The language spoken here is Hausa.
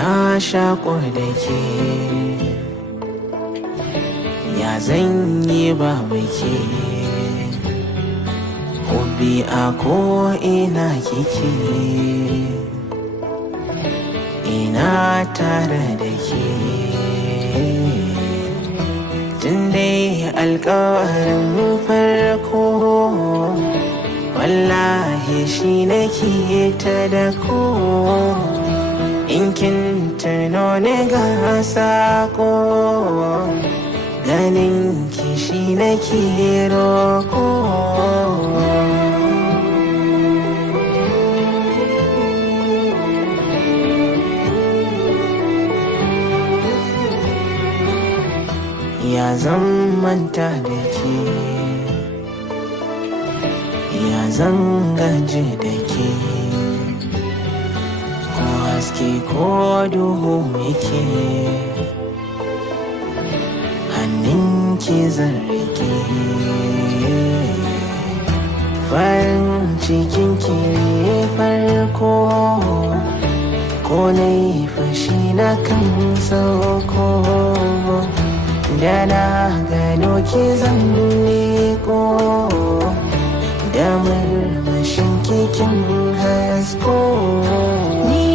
na shaƙo da ke, ya zan yi babu ke, hobi a ko ina kike, ina tare da ke. Tun dai alƙawarin farko, wallahi shi nake ta da ko. In kin tuno ni ga sako, ganin ki shi nake roƙo. Ya zan manta da ke, ya zan gaji da ke, ko haske ko duhu muke, hannunki zan rike. Farin cikinki ne farko, ko na yi fashi na kan sauko. Da na gano ki zan leko, da murmushin kikin hasko. Ni